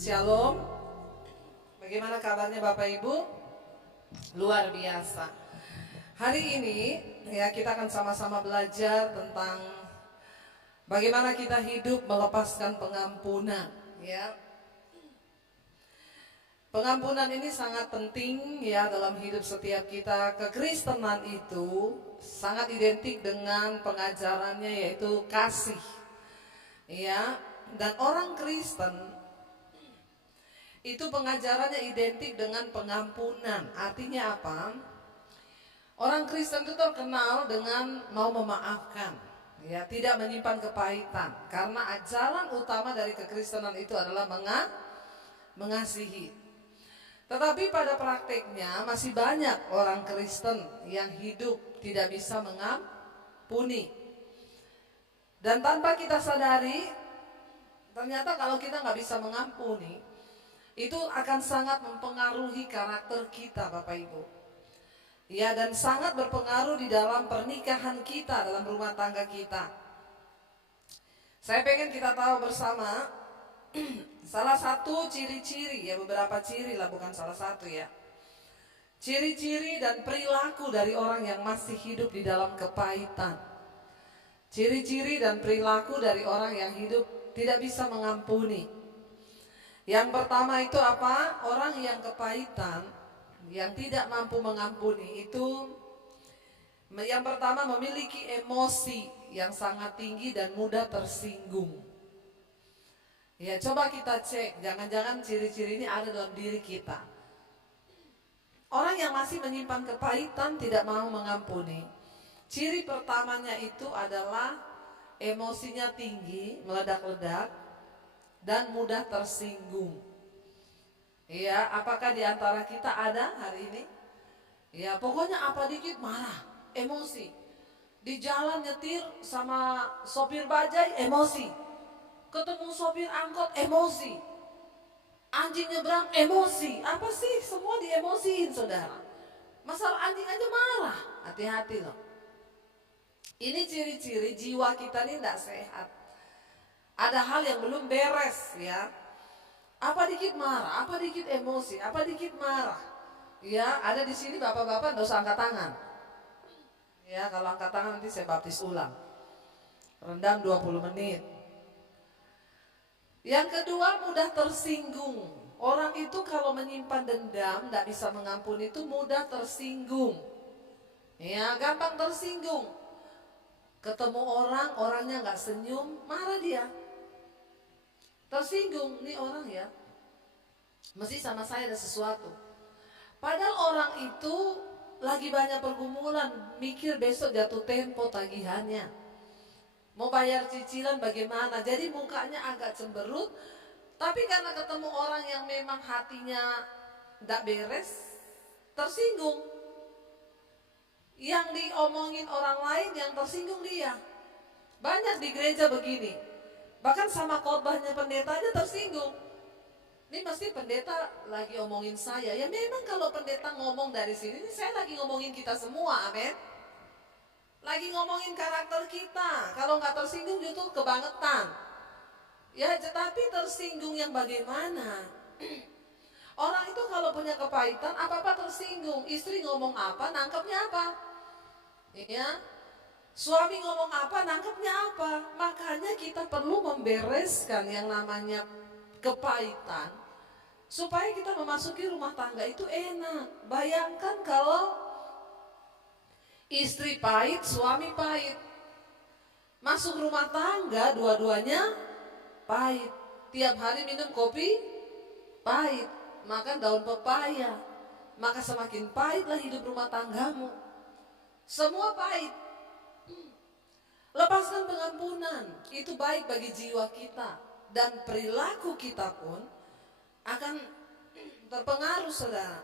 Shalom, bagaimana kabarnya Bapak Ibu? Luar biasa. Hari ini ya kita akan sama-sama belajar tentang bagaimana kita hidup melepaskan pengampunan. Ya, pengampunan ini sangat penting ya dalam hidup setiap kita. Kekristenan itu sangat identik dengan pengajarannya yaitu kasih. Ya, dan orang Kristen itu pengajarannya identik dengan pengampunan. Artinya apa? Orang Kristen itu terkenal dengan mau memaafkan, ya, tidak menyimpan kepahitan. Karena ajaran utama dari kekristenan itu adalah mengasihi. Tetapi pada prakteknya masih banyak orang Kristen yang hidup tidak bisa mengampuni. Dan tanpa kita sadari, ternyata kalau kita nggak bisa mengampuni, itu akan sangat mempengaruhi karakter kita, Bapak Ibu. Ya, dan sangat berpengaruh di dalam pernikahan kita, dalam rumah tangga kita. Saya pengen kita tahu bersama salah satu ciri-ciri, ya beberapa ciri lah, bukan salah satu ya. Ciri-ciri dan perilaku dari orang yang masih hidup di dalam kepahitan. Ciri-ciri dan perilaku dari orang yang hidup tidak bisa mengampuni. Yang pertama itu apa? Orang yang kepahitan, yang tidak mampu mengampuni itu yang pertama memiliki emosi yang sangat tinggi dan mudah tersinggung. Ya, coba kita cek, jangan-jangan ciri-ciri ini ada dalam diri kita. Orang yang masih menyimpan kepahitan, tidak mau mengampuni, ciri pertamanya itu adalah emosinya tinggi, meledak-ledak, dan mudah tersinggung. Ya, apakah di antara kita ada hari ini? Ya, pokoknya apa dikit marah, emosi. Di jalan nyetir sama sopir bajai, emosi. Ketemu sopir angkot, emosi. Anjing nyebrang, emosi. Apa sih? Semua diemosiin, saudara. Masalah anjing aja marah. Hati-hati loh. Ini ciri-ciri jiwa kita ini tidak sehat. Ada hal yang belum beres ya. Apa dikit marah, apa dikit emosi, apa dikit marah. Ya, ada di sini bapak-bapak nggak usah angkat tangan. Ya, kalau angkat tangan nanti saya baptis ulang. Rendam 20 menit. Yang kedua, mudah tersinggung. Orang itu kalau menyimpan dendam, tidak bisa mengampuni, itu mudah tersinggung. Ya, gampang tersinggung. Ketemu orang, orangnya nggak senyum, marah dia. Tersinggung, nih orang ya, mesti sama saya ada sesuatu. Padahal orang itu lagi banyak pergumulan, mikir besok jatuh tempo tagihannya, mau bayar cicilan bagaimana. Jadi mukanya agak cemberut, tapi karena ketemu orang yang memang hatinya tidak beres, tersinggung. Yang diomongin orang lain yang tersinggung dia. Banyak di gereja begini. Bahkan sama khotbahnya pendeta aja tersinggung. Ini pasti pendeta lagi omongin saya. Ya memang kalau pendeta ngomong dari sini, ini saya lagi ngomongin kita semua, amin. Lagi ngomongin karakter kita. Kalau nggak tersinggung justru kebangetan. Ya, tetapi tersinggung yang bagaimana? Orang itu kalau punya kepahitan, apa-apa tersinggung. Istri ngomong apa, nangkepnya apa? Ya. Suami ngomong apa, nangkepnya apa. Makanya kita perlu membereskan yang namanya kepahitan, supaya kita memasuki rumah tangga itu enak. Bayangkan kalau istri pahit, suami pahit. Masuk rumah tangga, dua-duanya pahit. Tiap hari minum kopi, pahit. Makan daun pepaya, maka semakin pahitlah hidup rumah tanggamu. Semua pahit. Lepaskan pengampunan, itu baik bagi jiwa kita. Dan perilaku kita pun akan terpengaruh, saudara.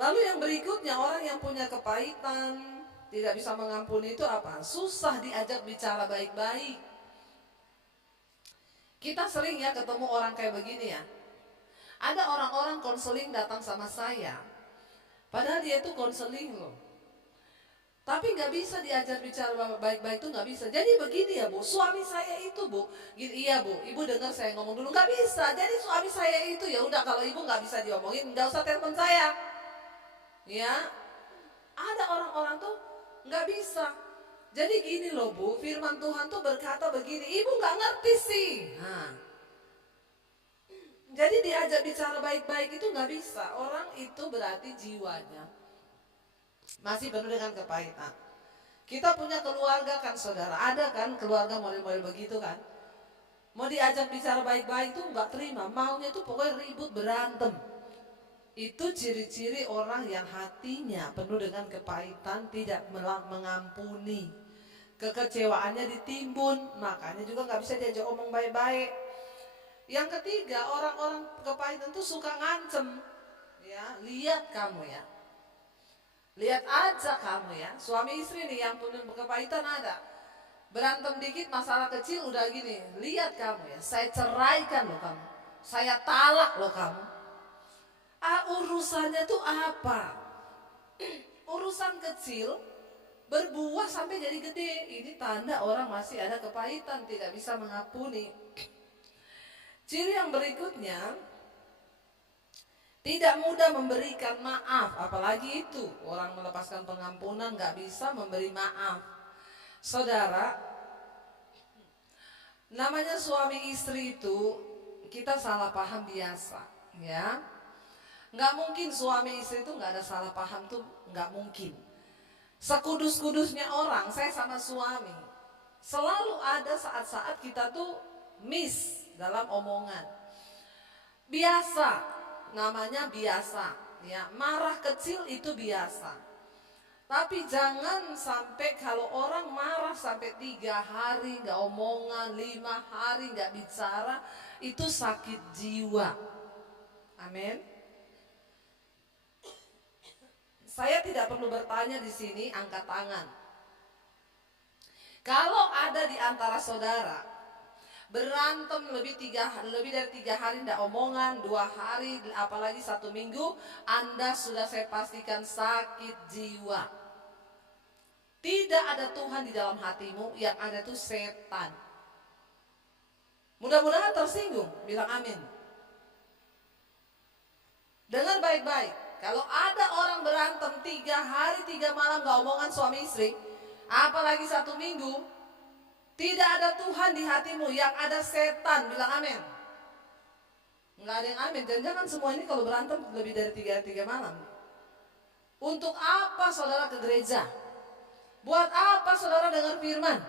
Lalu yang berikutnya, orang yang punya kepahitan, tidak bisa mengampuni itu apa? Susah diajak bicara baik-baik. Kita sering ya ketemu orang kayak begini ya. Ada orang-orang konseling datang sama saya, padahal dia itu konseling loh. Tapi nggak bisa diajar bicara baik-baik itu nggak bisa. Jadi begini ya Bu, suami saya itu Bu, gini, iya Bu, Ibu dengar saya ngomong dulu, nggak bisa. Jadi suami saya itu ya udah, kalau Ibu nggak bisa diomongin, nggak usah telepon saya. Ya, ada orang-orang tuh nggak bisa. Jadi gini loh Bu, firman Tuhan tuh berkata begini, Ibu nggak ngerti sih. Nah, jadi diajak bicara baik-baik itu nggak bisa. Orang itu berarti jiwanya masih penuh dengan kepahitan. Kita punya keluarga kan saudara, ada kan keluarga model-model begitu kan. Mau diajak bicara baik-baik tuh nggak terima, maunya tuh pokoknya ribut berantem. Itu ciri-ciri orang yang hatinya penuh dengan kepahitan, tidak mengampuni. Kekecewaannya ditimbun, makanya juga nggak bisa diajak omong baik-baik. Yang ketiga, orang-orang kepahitan tuh suka ngancem. Ya, lihat kamu ya. Lihat aja kamu ya, suami istri nih yang punya kepahitan ada. Berantem dikit masalah kecil udah gini, lihat kamu ya, saya ceraikan loh kamu, saya talak loh kamu. Urusannya tuh apa? Urusan kecil berbuah sampai jadi gede. Ini tanda orang masih ada kepahitan, tidak bisa mengampuni. Ciri yang berikutnya, tidak mudah memberikan maaf, apalagi itu orang melepaskan pengampunan nggak bisa memberi maaf. Saudara, namanya suami istri itu kita salah paham biasa, ya. Nggak mungkin suami istri itu nggak ada salah paham tuh, nggak mungkin. Sekudus-kudusnya orang, saya sama suami, selalu ada saat-saat kita tuh miss dalam omongan. Biasa. Namanya biasa, ya, marah kecil itu biasa. Tapi jangan sampai kalau orang marah sampai 3 hari nggak omongan, 5 hari nggak bicara, itu sakit jiwa. Amin. Saya tidak perlu bertanya di sini, angkat tangan. Kalau ada di antara saudara berantem lebih dari 3 hari tidak omongan, 2 hari, apalagi 1 minggu, Anda sudah saya pastikan sakit jiwa. Tidak ada Tuhan di dalam hatimu, yang ada tuh setan. Mudah-mudahan tersinggung, bilang amin. Dengar baik-baik, kalau ada orang berantem 3 hari 3 malam gak omongan suami istri, apalagi 1 minggu, tidak ada Tuhan di hatimu, yang ada setan, bilang amin. Nggak ada yang amin. Dan jangan semua ini kalau berantem lebih dari 3 malam. Untuk apa saudara ke gereja? Buat apa saudara dengar firman?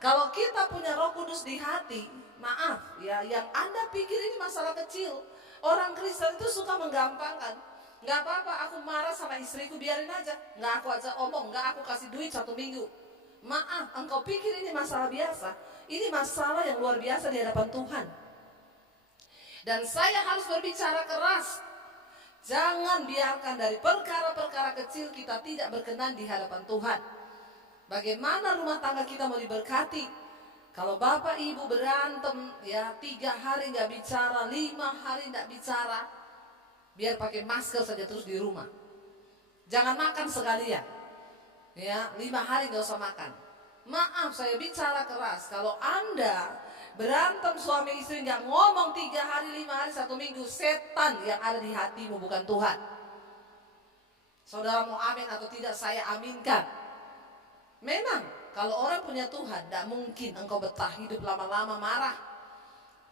Kalau kita punya Roh Kudus di hati, maaf ya, yang Anda pikir ini masalah kecil. Orang Kristen itu suka menggampangkan. Nggak apa-apa, aku marah sama istriku, biarin aja. Nggak aku ajak omong, nggak aku kasih duit 1 minggu. Maaf, engkau pikir ini masalah biasa? Ini masalah yang luar biasa di hadapan Tuhan. Dan saya harus berbicara keras. Jangan biarkan dari perkara-perkara kecil kita tidak berkenan di hadapan Tuhan. Bagaimana rumah tangga kita mau diberkati? Kalau bapak ibu berantem ya 3 hari nggak bicara, 5 hari nggak bicara, biar pakai masker saja terus di rumah. Jangan makan sekalian. Ya, 5 hari gak usah makan. Maaf, saya bicara keras. Kalau Anda berantem suami istri gak ngomong 3 hari, 5 hari, 1 minggu, setan yang ada di hatimu, bukan Tuhan. Saudara mau amin atau tidak, saya aminkan. Memang kalau orang punya Tuhan, gak mungkin engkau betah hidup lama-lama marah.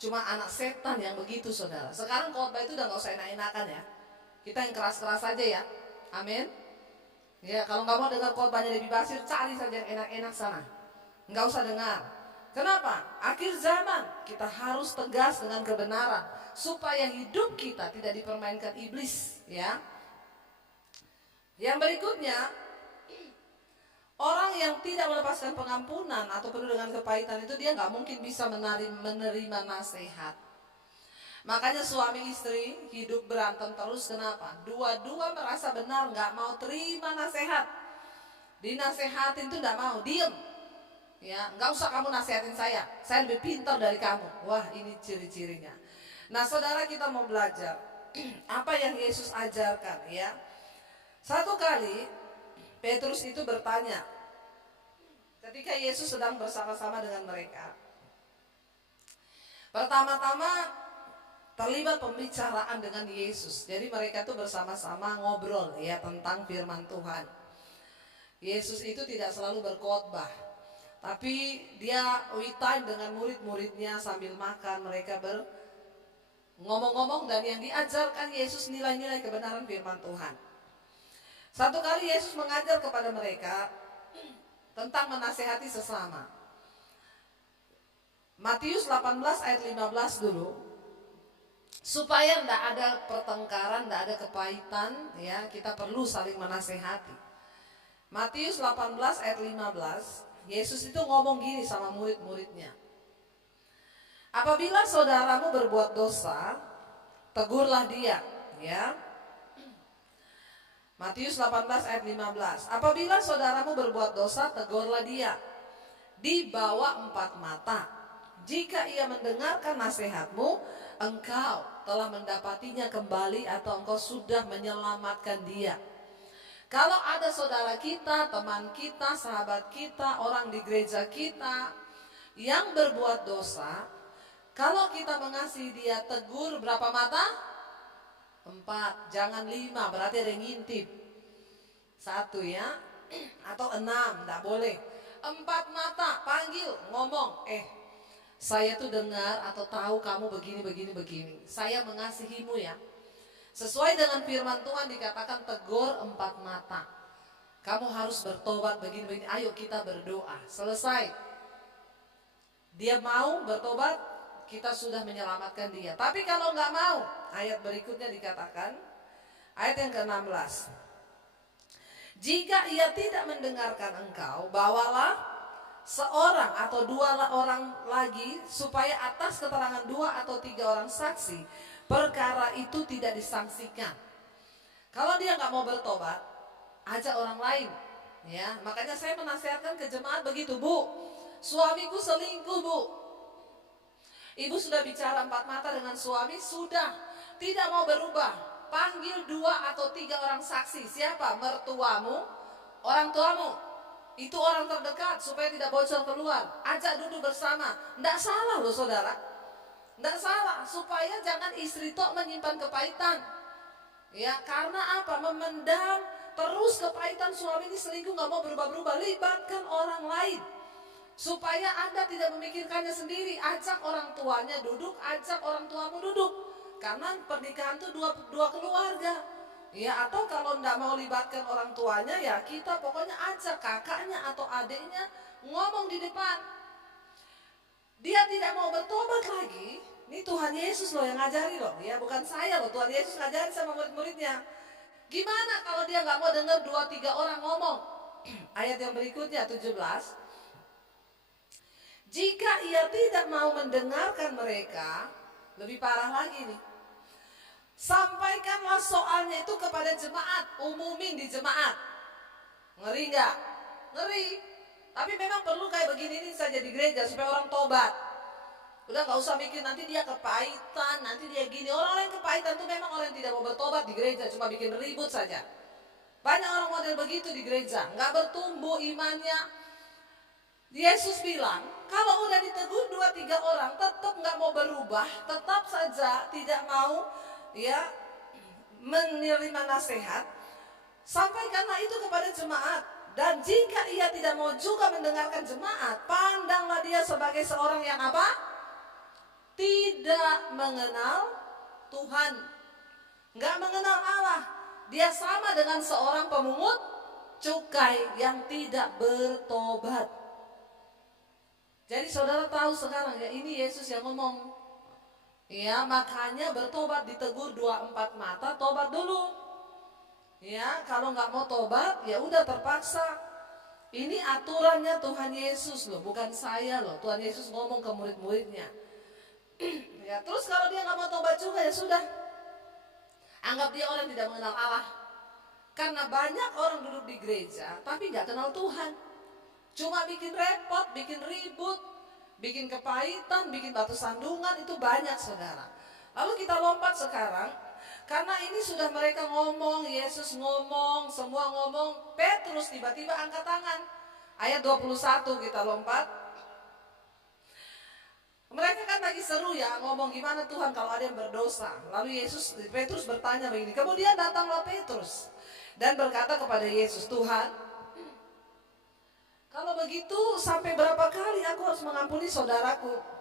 Cuma anak setan yang begitu saudara. Sekarang khotbah itu udah gak usah enak-enakan ya. Kita yang keras-keras aja ya. Amin. Ya, kalau nggak mau dengar khotbahnya Debbie Basir, cari saja yang enak-enak sana. Nggak usah dengar. Kenapa? Akhir zaman kita harus tegas dengan kebenaran supaya hidup kita tidak dipermainkan iblis. Ya. Yang berikutnya, orang yang tidak melepaskan pengampunan atau penuh dengan kepahitan itu dia nggak mungkin bisa menerima nasihat. Makanya suami istri hidup berantem terus, kenapa? Dua-dua merasa benar, nggak mau terima nasihat. Dinasehatin tuh nggak mau, diem. Ya, nggak usah kamu nasihatin saya lebih pintar dari kamu. Wah, ini ciri-cirinya. Nah, saudara, kita mau belajar apa yang Yesus ajarkan ya. Satu kali Petrus itu bertanya ketika Yesus sedang bersama-sama dengan mereka. Pertama-tama terlibat pembicaraan dengan Yesus. Jadi mereka tuh bersama-sama ngobrol ya tentang firman Tuhan. Yesus itu tidak selalu berkhotbah, tapi dia we time dengan murid-muridnya sambil makan. Mereka ngomong-ngomong, dan yang diajarkan Yesus nilai-nilai kebenaran firman Tuhan. Satu kali Yesus mengajar kepada mereka tentang menasehati sesama. Matius 18 ayat 15 dulu. Supaya tidak ada pertengkaran, tidak ada kepahitan, ya, kita perlu saling menasehati. Matius 18 ayat 15, Yesus itu ngomong gini sama murid-muridnya. Apabila saudaramu berbuat dosa, tegurlah dia, ya. Matius 18 ayat 15. Apabila saudaramu berbuat dosa, tegurlah dia di bawah 4 mata. Jika ia mendengarkan nasihatmu, engkau telah mendapatinya kembali atau engkau sudah menyelamatkan dia. Kalau ada saudara kita, teman kita, sahabat kita, orang di gereja kita yang berbuat dosa, kalau kita mengasihi dia, tegur berapa mata? 4, jangan 5, berarti ada yang ngintip. 1 ya, atau 6, enggak boleh. 4 mata, panggil, ngomong, saya tuh dengar atau tahu kamu begini. Saya mengasihimu ya. Sesuai dengan firman Tuhan dikatakan tegur 4 mata. Kamu harus bertobat begini. Ayo kita berdoa. Selesai. Dia mau bertobat, kita sudah menyelamatkan dia. Tapi kalau nggak mau, ayat berikutnya dikatakan, ayat yang ke-16. Jika ia tidak mendengarkan engkau, bawalah seorang atau 2 orang lagi, supaya atas keterangan 2 atau 3 orang saksi, perkara itu tidak disangsikan. Kalau dia nggak mau bertobat, ajak orang lain. Ya, makanya saya menasihatkan ke jemaat begitu, Bu. Suamiku selingkuh, Bu. Ibu sudah bicara 4 mata dengan suami, sudah tidak mau berubah. Panggil 2 atau 3 orang saksi. Siapa? Mertuamu, orang tuamu. Itu orang terdekat supaya tidak bocor keluar. Ajak duduk bersama. Tidak salah loh saudara. Tidak salah. Supaya jangan istri tok menyimpan kepahitan. Ya, karena apa? Memendam terus kepahitan suami ini selingkuh, gak mau berubah-berubah. Libatkan orang lain. Supaya Anda tidak memikirkannya sendiri. Ajak orang tuanya duduk, ajak orang tuamu duduk. Karena pernikahan itu dua keluarga. Ya, atau kalau tidak mau libatkan orang tuanya, ya kita pokoknya ajak kakaknya atau adiknya ngomong di depan. Dia tidak mau bertobat lagi. Ini Tuhan Yesus loh yang ngajari loh. Ya, bukan saya loh. Tuhan Yesus ngajari sama murid-muridnya. Gimana kalau dia nggak mau dengar 2-3 orang ngomong? Ayat yang berikutnya 17. Jika ia tidak mau mendengarkan mereka, lebih parah lagi nih. Sampaikanlah soalnya itu kepada jemaat, umumin di jemaat. Ngeri nggak? Ngeri. Tapi memang perlu kayak begini nih saja di gereja supaya orang tobat. Udah nggak usah mikir nanti dia kepahitan, nanti dia gini. Orang yang kepahitan itu memang orang yang tidak mau bertobat di gereja, cuma bikin ribut saja. Banyak orang model begitu di gereja, nggak bertumbuh imannya. Yesus bilang, kalau udah ditegur 2-3 orang tetap nggak mau berubah, tetap saja tidak mau ya menerima nasihat, sampaikanlah itu kepada jemaat. Dan jika ia tidak mau juga mendengarkan jemaat, pandanglah dia sebagai seorang yang apa? Tidak mengenal Tuhan, nggak mengenal Allah. Dia sama dengan seorang pemungut cukai yang tidak bertobat. Jadi saudara tahu sekarang ya, ini Yesus yang ngomong. Ya, makanya bertobat ditegur 2-4 mata, tobat dulu. Ya, kalau nggak mau tobat, ya udah terpaksa. Ini aturannya Tuhan Yesus loh, bukan saya loh. Tuhan Yesus ngomong ke murid-muridnya. Ya, terus kalau dia nggak mau tobat juga ya sudah. Anggap dia orang tidak mengenal Allah. Karena banyak orang duduk di gereja, tapi nggak kenal Tuhan. Cuma bikin repot, bikin ribut, bikin kepahitan, bikin batu sandungan, itu banyak saudara. Lalu kita lompat sekarang Karena ini sudah mereka ngomong, Yesus ngomong, semua ngomong, Petrus tiba-tiba angkat tangan. Ayat 21 kita lompat. Mereka kan lagi seru ya, ngomong gimana Tuhan kalau ada yang berdosa. Lalu Petrus bertanya begini, kemudian datanglah Petrus dan berkata kepada Yesus, Tuhan, kalau begitu sampai berapa kali aku harus mengampuni saudaraku?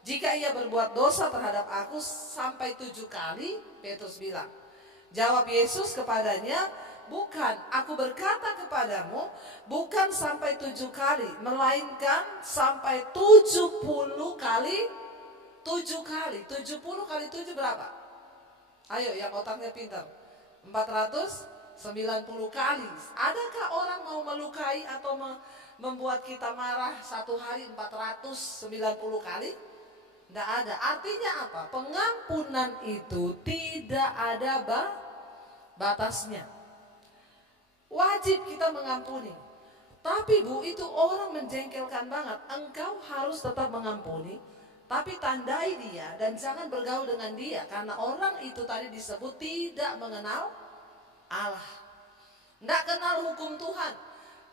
Jika ia berbuat dosa terhadap aku sampai 7 kali, Petrus bilang. Jawab Yesus kepadanya, bukan, aku berkata kepadamu, bukan sampai 7 kali, melainkan sampai 70 kali 7 kali. 70 kali 7 berapa? Ayo yang otaknya pintar. 490 kali. Adakah orang mau melukai atau membuat kita marah satu hari 490 kali? Tidak ada. Artinya apa? Pengampunan itu tidak ada batasnya. Wajib kita mengampuni. Tapi Bu, itu orang menjengkelkan banget. Engkau harus tetap mengampuni, tapi tandai dia dan jangan bergaul dengan dia. Karena orang itu tadi disebut tidak mengenal Allah, tidak kenal hukum Tuhan.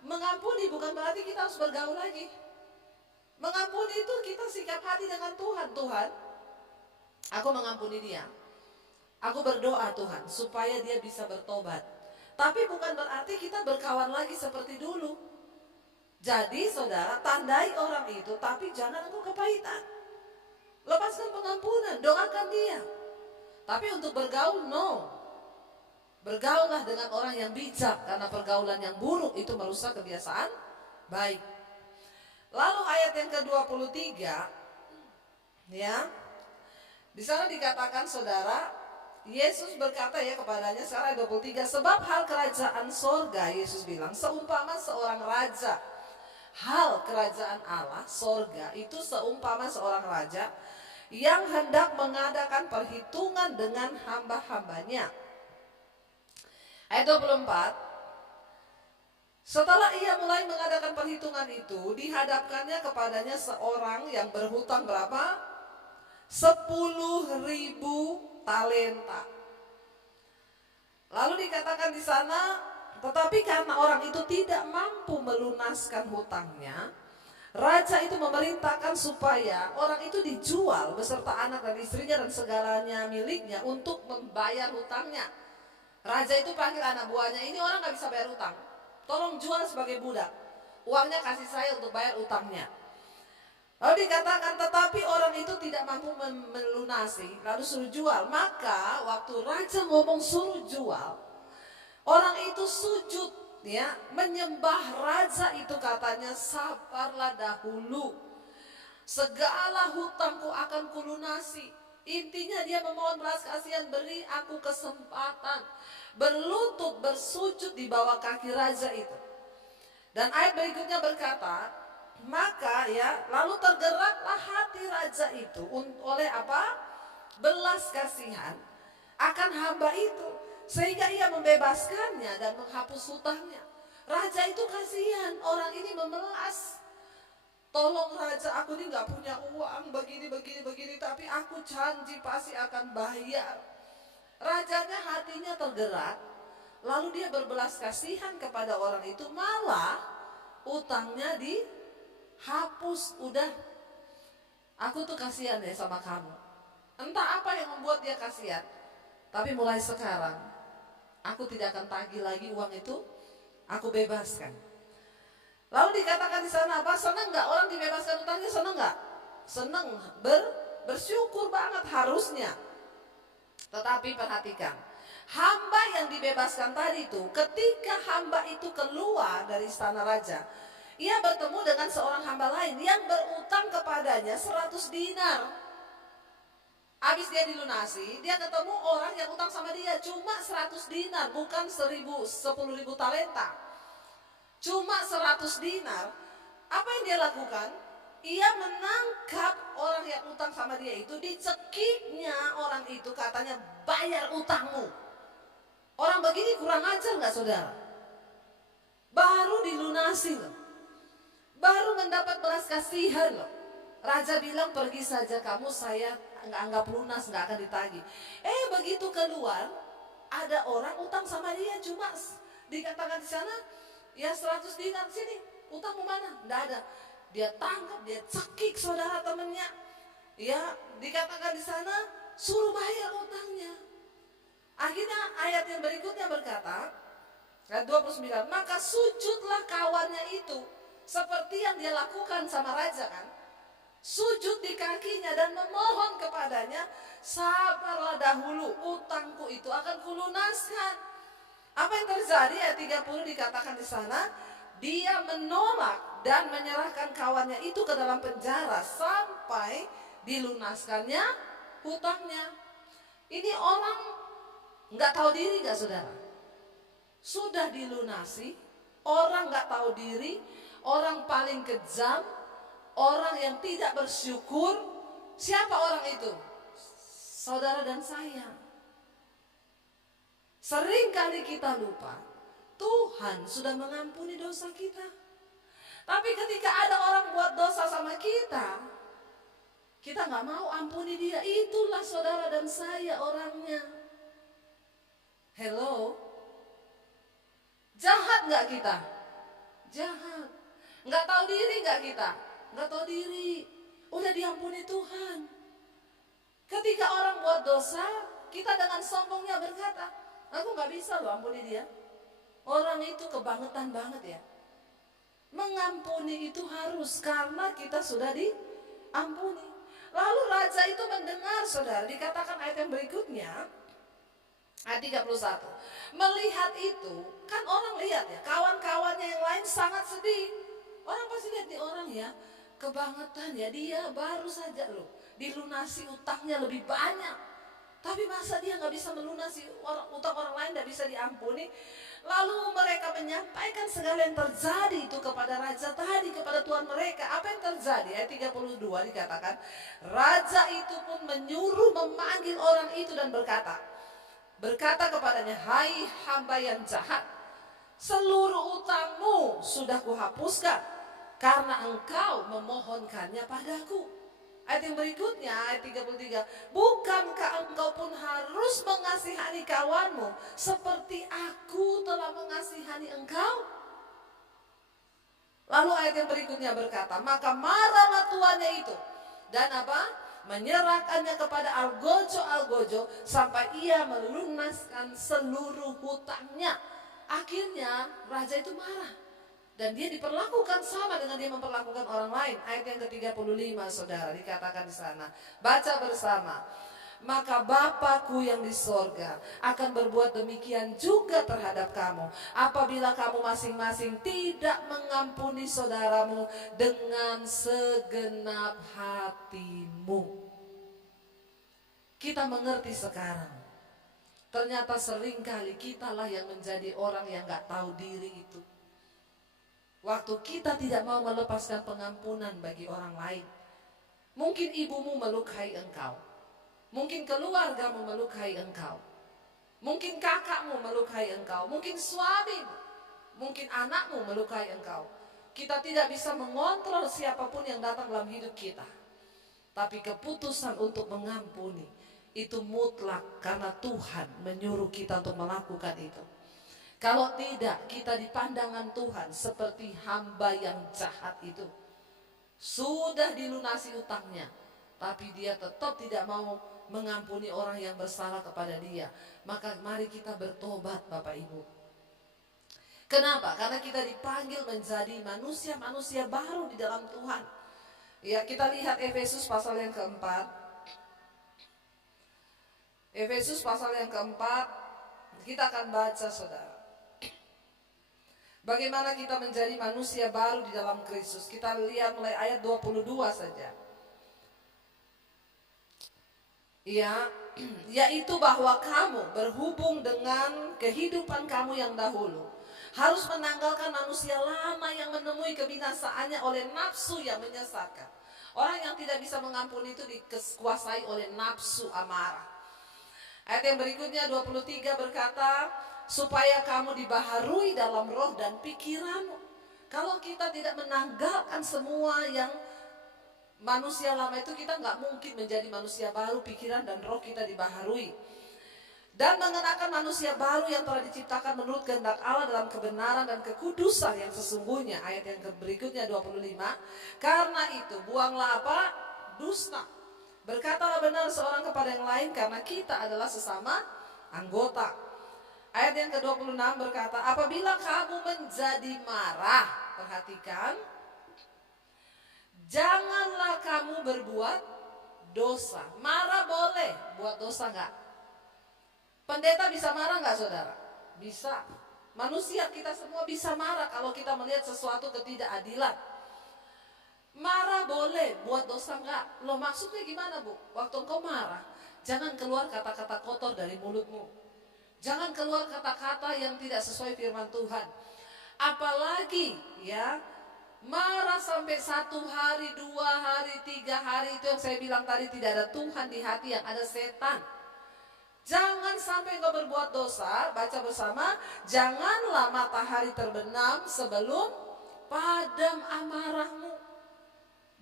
Mengampuni bukan berarti kita harus bergaul lagi. Mengampuni itu kita sikap hati dengan Tuhan. Tuhan, aku mengampuni dia. Aku berdoa Tuhan supaya dia bisa bertobat. Tapi bukan berarti kita berkawan lagi seperti dulu. Jadi saudara, tandai orang itu, tapi jangan engkau kepahitan. Lepaskan pengampunan, doakan dia. Tapi untuk bergaul, no. Bergaullah dengan orang yang bijak, karena pergaulan yang buruk itu merusak kebiasaan baik. Lalu ayat yang ke-23, ya, di sana dikatakan saudara, Yesus berkata ya kepadanya, sekarang ayat 23, sebab hal kerajaan sorga, Yesus bilang, seumpama seorang raja. Hal kerajaan Allah, sorga, itu seumpama seorang raja yang hendak mengadakan perhitungan dengan hamba-hambanya. Ayat 24, setelah ia mulai mengadakan perhitungan itu, dihadapkannya kepadanya seorang yang berhutang berapa? 10.000 talenta. Lalu dikatakan di sana, tetapi karena orang itu tidak mampu melunaskan hutangnya, raja itu memerintahkan supaya orang itu dijual beserta anak dan istrinya dan segalanya miliknya untuk membayar hutangnya. Raja itu panggil anak buahnya, ini orang gak bisa bayar hutang, tolong jual sebagai budak, uangnya kasih saya untuk bayar utangnya. Lalu dikatakan tetapi orang itu tidak mampu melunasi, lalu suruh jual. Maka waktu raja ngomong suruh jual, orang itu sujud, ya, menyembah raja itu, katanya sabarlah dahulu, segala hutangku akan kulunasi. Intinya dia memohon belas kasihan, beri aku kesempatan. Berlutut bersujud di bawah kaki raja itu. Dan ayat berikutnya berkata, maka ya, lalu tergeraklah hati raja itu oleh apa? Belas kasihan akan hamba itu, sehingga ia membebaskannya dan menghapus hutangnya. Raja itu kasihan, orang ini memelas. Tolong raja, aku ini gak punya uang begini, tapi aku janji pasti akan bayar. Rajanya hatinya tergerak, lalu dia berbelas kasihan kepada orang itu, malah utangnya dihapus. Udah, aku tuh kasihan ya sama kamu. Entah apa yang membuat dia kasihan, tapi mulai sekarang aku tidak akan tagih lagi uang itu, aku bebaskan. Lalu dikatakan di sana apa? Senang nggak orang dibebaskan utangnya? Senang nggak? Senang, bersyukur banget harusnya. Tetapi perhatikan, hamba yang dibebaskan tadi itu, ketika hamba itu keluar dari istana raja, ia bertemu dengan seorang hamba lain yang berutang kepadanya 100 dinar. Habis dia dilunasi, dia ketemu orang yang utang sama dia cuma 100 dinar, bukan 10.000 talenta. Cuma 100 dinar. Apa yang dia lakukan? Ia menangkap orang yang utang sama dia itu, dicekiknya orang itu, katanya bayar utangmu. Orang begini kurang ajar gak saudara? Baru dilunasi loh, baru mendapat belas kasihan loh. Raja bilang pergi saja kamu, saya nggak anggap lunas, nggak akan ditagih. Begitu keluar, ada orang utang sama dia, cuma dikatakan di sana, ya 100 dinar, sini, utangmu mana? Nggak ada. Dia tangkap, dia cekik saudara temannya. Ya, dikatakan di sana, suruh bayar utangnya. Akhirnya ayat yang berikutnya berkata, ayat 29, maka sujudlah kawannya itu, seperti yang dia lakukan sama raja kan. Sujud di kakinya dan memohon kepadanya, sabarlah dahulu, utangku itu akan kulunaskan. Apa yang terjadi? Ayat 30 dikatakan di sana, dia menolak dan menyerahkan kawannya itu ke dalam penjara sampai dilunaskannya hutangnya. Ini orang nggak tahu diri nggak saudara? Sudah dilunasi, orang nggak tahu diri, orang paling kejam, orang yang tidak bersyukur. Siapa orang itu? Saudara dan saya. Sering kali kita lupa, Tuhan sudah mengampuni dosa kita. Tapi ketika ada orang buat dosa sama kita, kita nggak mau ampuni dia. Itulah saudara dan saya orangnya. Hello, jahat nggak kita? Jahat. Nggak tahu diri nggak kita? Nggak tahu diri. Udah diampuni Tuhan. Ketika orang buat dosa, kita dengan sombongnya berkata, aku nggak bisa loh ampuni dia. Orang itu kebangetan banget ya. Mengampuni itu harus karena kita sudah diampuni. Lalu raja itu mendengar saudara, dikatakan ayat yang berikutnya, ayat 31. Melihat itu, kan orang lihat ya, kawan-kawannya yang lain sangat sedih. Orang pasti lihat nih orang ya, kebangetan ya, dia baru saja loh dilunasi utangnya lebih banyak. Tapi masa dia nggak bisa melunasi utang orang lain, nggak bisa diampuni. Lalu mereka menyampaikan segala yang terjadi itu kepada raja tadi, kepada Tuhan mereka. Apa yang terjadi? Ayat 32 dikatakan, raja itu pun menyuruh memanggil orang itu dan berkata kepadanya, hai hamba yang jahat, seluruh utangmu sudah kuhapuskan karena engkau memohonkannya padaku. Ayat yang berikutnya, ayat 33, bukankah engkau pun harus mengasihani kawanmu seperti aku telah mengasihani engkau? Lalu ayat yang berikutnya berkata, maka marahlah tuannya itu dan apa? Menyerahkannya kepada algojo sampai ia melunaskan seluruh hutangnya. Akhirnya raja itu marah. Dan dia diperlakukan sama dengan dia memperlakukan orang lain. Ayat yang ke-35 saudara dikatakan di sana. Baca bersama. Maka Bapakku yang di sorga akan berbuat demikian juga terhadap kamu, apabila kamu masing-masing tidak mengampuni saudaramu dengan segenap hatimu. Kita mengerti sekarang. Ternyata seringkali kitalah yang menjadi orang yang gak tahu diri itu. Waktu kita tidak mau melepaskan pengampunan bagi orang lain. Mungkin ibumu melukai engkau. Mungkin keluargamu melukai engkau. Mungkin kakakmu melukai engkau. Mungkin suamimu. Mungkin anakmu melukai engkau. Kita tidak bisa mengontrol siapapun yang datang dalam hidup kita. Tapi keputusan untuk mengampuni itu mutlak karena Tuhan menyuruh kita untuk melakukan itu. Kalau tidak, kita di pandangan Tuhan seperti hamba yang jahat itu. Sudah dilunasi utangnya, tapi dia tetap tidak mau mengampuni orang yang bersalah kepada dia. Maka mari kita bertobat Bapak Ibu. Kenapa? Karena kita dipanggil menjadi manusia-manusia baru di dalam Tuhan. Ya, kita lihat Efesus pasal yang keempat. Efesus pasal yang keempat, kita akan baca saudara. Bagaimana kita menjadi manusia baru di dalam Kristus. Kita lihat mulai ayat 22 saja. Ya, yaitu bahwa kamu berhubung dengan kehidupan kamu yang dahulu harus menanggalkan manusia lama yang menemui kebinasaannya oleh nafsu yang menyesatkan. Orang yang tidak bisa mengampuni itu dikuasai oleh nafsu amarah. Ayat yang berikutnya 23 berkata, supaya kamu dibaharui dalam roh dan pikiranmu. Kalau kita tidak menanggalkan semua yang manusia lama itu kita nggak mungkin menjadi manusia baru, pikiran dan roh kita dibaharui. Dan mengenakan manusia baru yang telah diciptakan menurut kehendak Allah dalam kebenaran dan kekudusan yang sesungguhnya. Ayat yang berikutnya 25. Karena itu buanglah apa? Dusta. Berkatalah benar seorang kepada yang lain karena kita adalah sesama anggota. Ayat yang ke-26 berkata, apabila kamu menjadi marah, perhatikan, janganlah kamu berbuat dosa. Marah boleh, buat dosa enggak? Pendeta bisa marah enggak, saudara? Bisa. Manusia kita semua bisa marah kalau kita melihat sesuatu ketidakadilan. Marah boleh, buat dosa enggak? Loh, maksudnya gimana, Bu? Waktu engkau marah, jangan keluar kata-kata kotor dari mulutmu. Jangan keluar kata-kata yang tidak sesuai firman Tuhan. Apalagi ya, marah sampai 1 hari, 2 hari, 3 hari, itu yang saya bilang tadi, tidak ada Tuhan di hati, yang ada setan. Jangan sampai engkau berbuat dosa. Baca bersama, janganlah matahari terbenam sebelum padam amarahmu.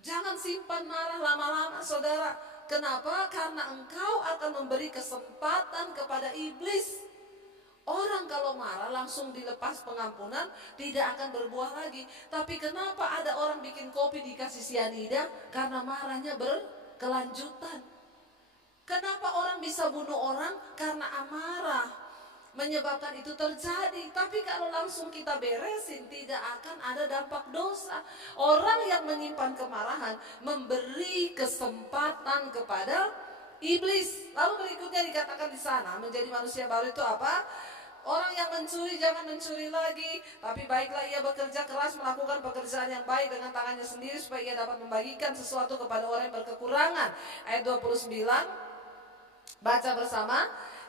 Jangan simpan marah lama-lama, saudara. Kenapa? Karena engkau akan memberi kesempatan kepada iblis. Orang kalau marah langsung dilepas pengampunan, tidak akan berbuah lagi. Tapi kenapa ada orang bikin kopi dikasih sianida? Karena marahnya berkelanjutan. Kenapa orang bisa bunuh orang? Karena amarah menyebabkan itu terjadi. Tapi kalau langsung kita beresin, tidak akan ada dampak dosa. Orang yang menyimpan kemarahan memberi kesempatan kepada iblis. Lalu berikutnya dikatakan di sana, menjadi manusia baru itu apa? Orang yang mencuri jangan mencuri lagi, tapi baiklah ia bekerja keras melakukan pekerjaan yang baik dengan tangannya sendiri supaya ia dapat membagikan sesuatu kepada orang yang berkekurangan. Ayat 29, baca bersama.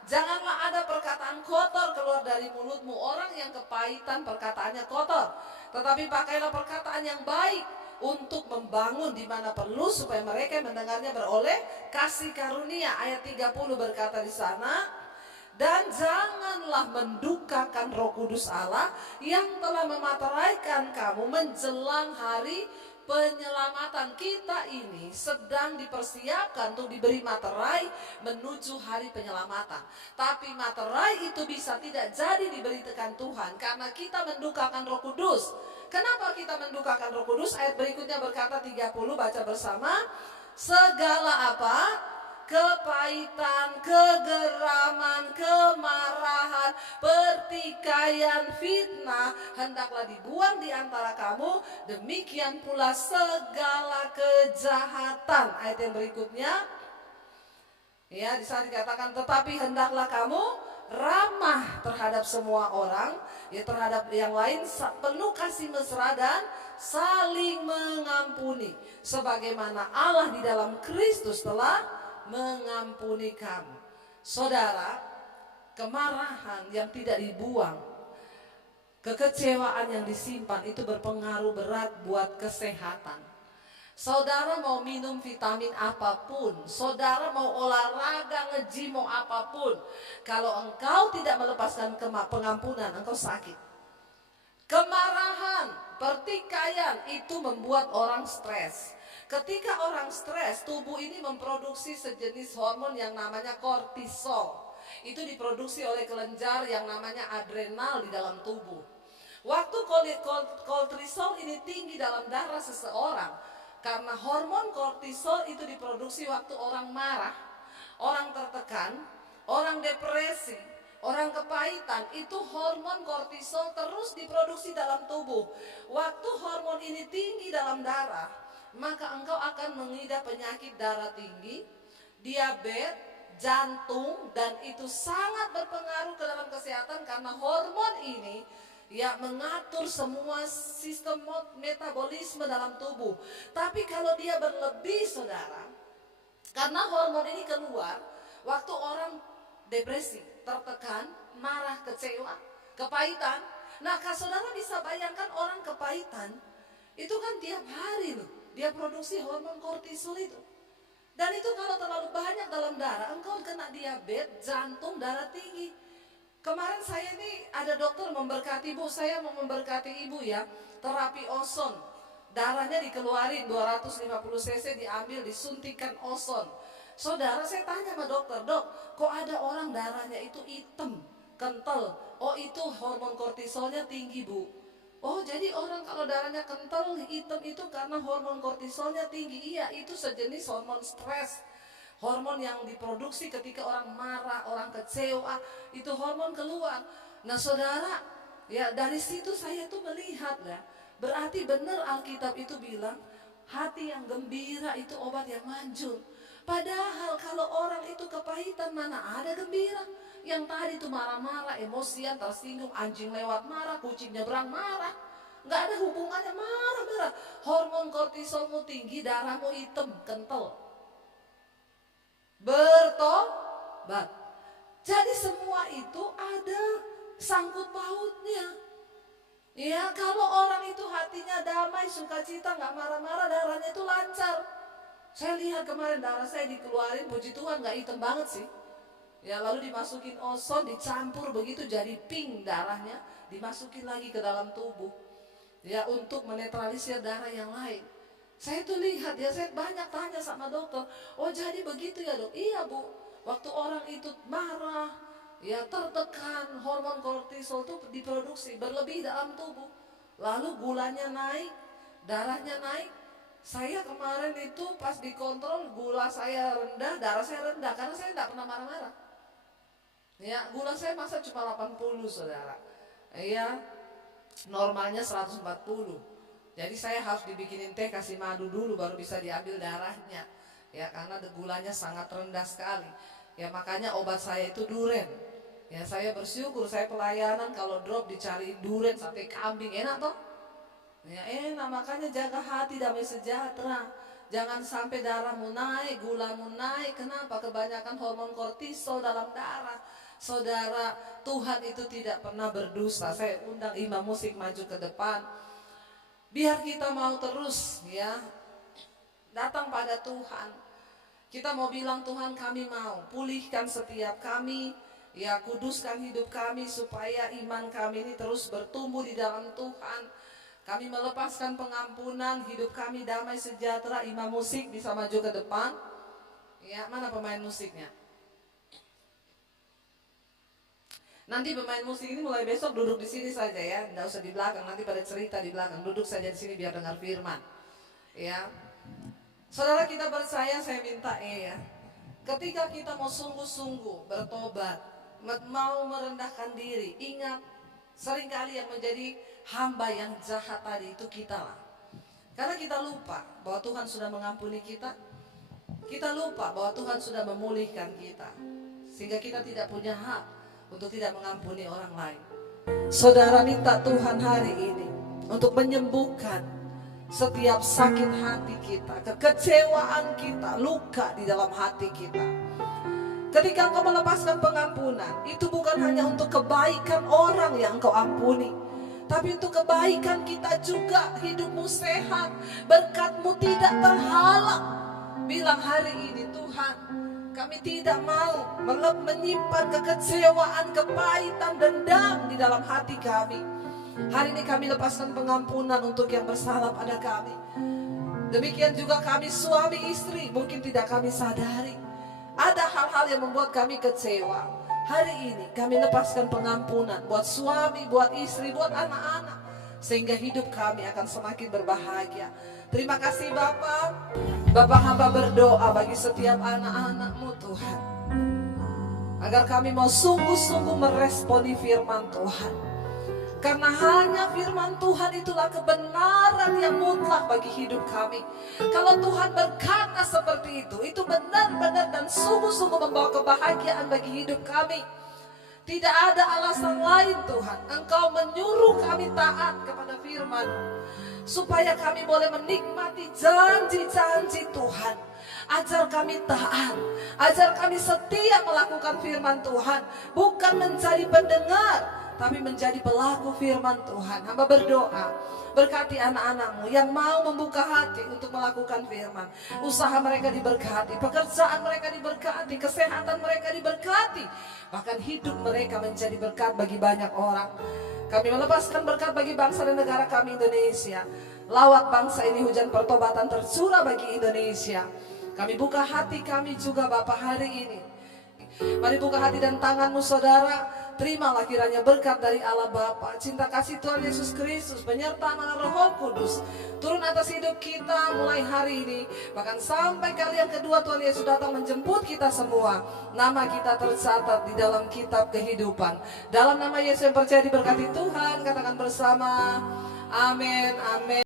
Janganlah ada perkataan kotor keluar dari mulutmu. Orang yang kepahitan perkataannya kotor, tetapi pakailah perkataan yang baik untuk membangun di mana perlu, supaya mereka yang mendengarnya beroleh kasih karunia. Ayat 30 berkata di sana, dan janganlah mendukakan Roh Kudus Allah yang telah memateraikan kamu menjelang hari penyelamatan. Kita ini sedang dipersiapkan untuk diberi materai menuju hari penyelamatan. Tapi materai itu bisa tidak jadi diberikan Tuhan karena kita mendukakan Roh Kudus. Kenapa kita mendukakan Roh Kudus? Ayat berikutnya berkata 30, baca bersama. Segala apa? Kepahitan, kegeraman, kemarahan, pertikaian, fitnah hendaklah dibuang di antara kamu. Demikian pula segala kejahatan. Ayat yang berikutnya, ya, di sana dikatakan, tetapi hendaklah kamu ramah terhadap semua orang, ya, terhadap yang lain penuh kasih mesra dan saling mengampuni, sebagaimana Allah di dalam Kristus telah mengampuni kamu. Saudara, kemarahan yang tidak dibuang, kekecewaan yang disimpan itu berpengaruh berat buat kesehatan. Saudara mau minum vitamin apapun, saudara mau olahraga, nge-gym, mau apapun, kalau engkau tidak melepaskan pengampunan, engkau sakit. Kemarahan, pertikaian itu membuat orang stres. Ketika orang stres, tubuh ini memproduksi sejenis hormon yang namanya kortisol. Itu diproduksi oleh kelenjar yang namanya adrenal di dalam tubuh. Waktu kortisol ini tinggi dalam darah seseorang, karena hormon kortisol itu diproduksi waktu orang marah, orang tertekan, orang depresi, orang kepahitan, itu hormon kortisol terus diproduksi dalam tubuh. Waktu hormon ini tinggi dalam darah, maka engkau akan mengidap penyakit darah tinggi, diabetes, jantung, dan itu sangat berpengaruh ke dalam kesehatan karena hormon ini ya mengatur semua sistem metabolisme dalam tubuh. Tapi kalau dia berlebih, saudara, karena hormon ini keluar waktu orang depresi, tertekan, marah, kecewa, kepahitan. Nah, saudara bisa bayangkan orang kepahitan itu kan tiap hari loh dia produksi hormon kortisol itu. Dan itu kalau terlalu banyak dalam darah, engkau kena diabetes, jantung, darah tinggi. Kemarin saya ini ada dokter memberkati, Bu, saya mau memberkati ibu ya, terapi ozon. darahnya dikeluarin 250 cc, diambil, disuntikan ozon. Saudara, saya tanya sama dokter, dok, kok ada orang darahnya itu hitam, kental? Oh, itu hormon kortisolnya tinggi, Bu. Oh, jadi orang kalau darahnya kental, hitam itu karena hormon kortisolnya tinggi. Iya, itu sejenis hormon stres. Hormon yang diproduksi ketika orang marah, orang kecewa, itu hormon keluar. Nah, saudara, ya dari situ saya tuh melihat ya, berarti benar Alkitab itu bilang hati yang gembira itu obat yang manjur. Padahal kalau orang itu kepahitan, mana ada gembira. Yang tadi itu marah-marah, emosian, tersinggung, anjing lewat marah, kucing nyebrang marah. Nggak ada hubungannya, marah-marah. Hormon kortisolmu tinggi, darahmu hitam, kental. Bertobat. Jadi semua itu ada sangkut pautnya. Ya, kalau orang itu hatinya damai, sukacita, nggak marah-marah, darahnya itu lancar. Saya lihat kemarin darah saya dikeluarin, puji Tuhan nggak hitam banget sih. Ya, lalu dimasukin ozon, dicampur begitu jadi pink darahnya, dimasukin lagi ke dalam tubuh. Ya, untuk menetralisir darah yang lain. Saya tuh lihat ya, saya banyak tanya sama dokter, oh jadi begitu ya dok? Iya Bu, waktu orang itu marah, ya tertekan, hormon kortisol tuh diproduksi berlebih dalam tubuh. Lalu gulanya naik, darahnya naik. Saya kemarin itu pas dikontrol gula saya rendah, darah saya rendah karena saya tidak pernah marah-marah. Ya, gula saya masa cuma 80 saudara. Ya, normalnya 140. Jadi saya harus dibikinin teh, kasih madu dulu baru bisa diambil darahnya. Ya, karena gulanya sangat rendah sekali. Ya, makanya obat saya itu duren. Ya, saya bersyukur saya pelayanan kalau drop dicari duren sampai kambing, enak toh? Ya enak, makanya jaga hati damai sejahtera. Jangan sampai darahmu naik, gulamu naik. Kenapa? Kebanyakan hormon kortisol dalam darah. Saudara, Tuhan itu tidak pernah berdusta. Saya undang imam musik maju ke depan. Biar kita mau terus ya datang pada Tuhan. Kita mau bilang Tuhan, kami mau pulihkan setiap kami. Ya, kuduskan hidup kami supaya iman kami ini terus bertumbuh di dalam Tuhan. Kami melepaskan pengampunan, hidup kami damai sejahtera. Imam musik bisa maju ke depan. Ya, mana pemain musiknya? Nanti pemain musik ini mulai besok duduk di sini saja ya, tidak usah di belakang. Nanti pada cerita di belakang, duduk saja di sini biar dengar firman. Ya, saudara, kita percaya, saya minta ya. Ketika kita mau sungguh-sungguh bertobat, mau merendahkan diri, ingat seringkali yang menjadi hamba yang jahat tadi itu kita lah. Karena kita lupa bahwa Tuhan sudah mengampuni kita. Kita lupa bahwa Tuhan sudah memulihkan kita. Sehingga kita tidak punya hak untuk tidak mengampuni orang lain. Saudara, minta Tuhan hari ini untuk menyembuhkan setiap sakit hati kita, kekecewaan kita, luka di dalam hati kita. Ketika engkau melepaskan pengampunan, itu bukan hanya untuk kebaikan orang yang engkau ampuni, tapi untuk kebaikan kita juga. Hidupmu sehat, berkatmu tidak terhalang. Bilang hari ini, Tuhan, kami tidak mau menyimpan kekecewaan, kepahitan, dendam di dalam hati kami. Hari ini kami lepaskan pengampunan untuk yang bersalah pada kami. Demikian juga kami suami istri, mungkin tidak kami sadari ada hal-hal yang membuat kami kecewa. Hari ini kami lepaskan pengampunan buat suami, buat istri, buat anak-anak, sehingga hidup kami akan semakin berbahagia. Terima kasih Bapak. Bapak hamba berdoa bagi setiap anak-anak-Mu Tuhan, agar kami mau sungguh-sungguh meresponi firman Tuhan. Karena hanya firman Tuhan itulah kebenaran yang mutlak bagi hidup kami. Kalau Tuhan berkata seperti itu benar-benar dan sungguh-sungguh membawa kebahagiaan bagi hidup kami. Tidak ada alasan lain Tuhan. Engkau menyuruh kami taat kepada firman, supaya kami boleh menikmati janji-janji Tuhan. Ajar kami taat, ajar kami setia melakukan firman Tuhan, bukan menjadi pendengar, tapi menjadi pelaku firman Tuhan. Hamba berdoa, berkati anak-anak-Mu yang mau membuka hati untuk melakukan firman. Usaha mereka diberkati, pekerjaan mereka diberkati, kesehatan mereka diberkati, bahkan hidup mereka menjadi berkat bagi banyak orang. Kami melepaskan berkat bagi bangsa dan negara kami Indonesia. Lawat bangsa ini, hujan pertobatan tercurah bagi Indonesia. Kami buka hati kami juga Bapak hari ini. Mari buka hati dan tanganmu saudara. Terimalah kiranya berkat dari Allah Bapa, cinta kasih Tuhan Yesus Kristus, penyertaan Roh Kudus turun atas hidup kita mulai hari ini, bahkan sampai kali yang kedua Tuhan Yesus datang menjemput kita semua. Nama kita tercatat di dalam kitab kehidupan. Dalam nama Yesus yang percaya diberkati Tuhan, katakan bersama, amin, amin.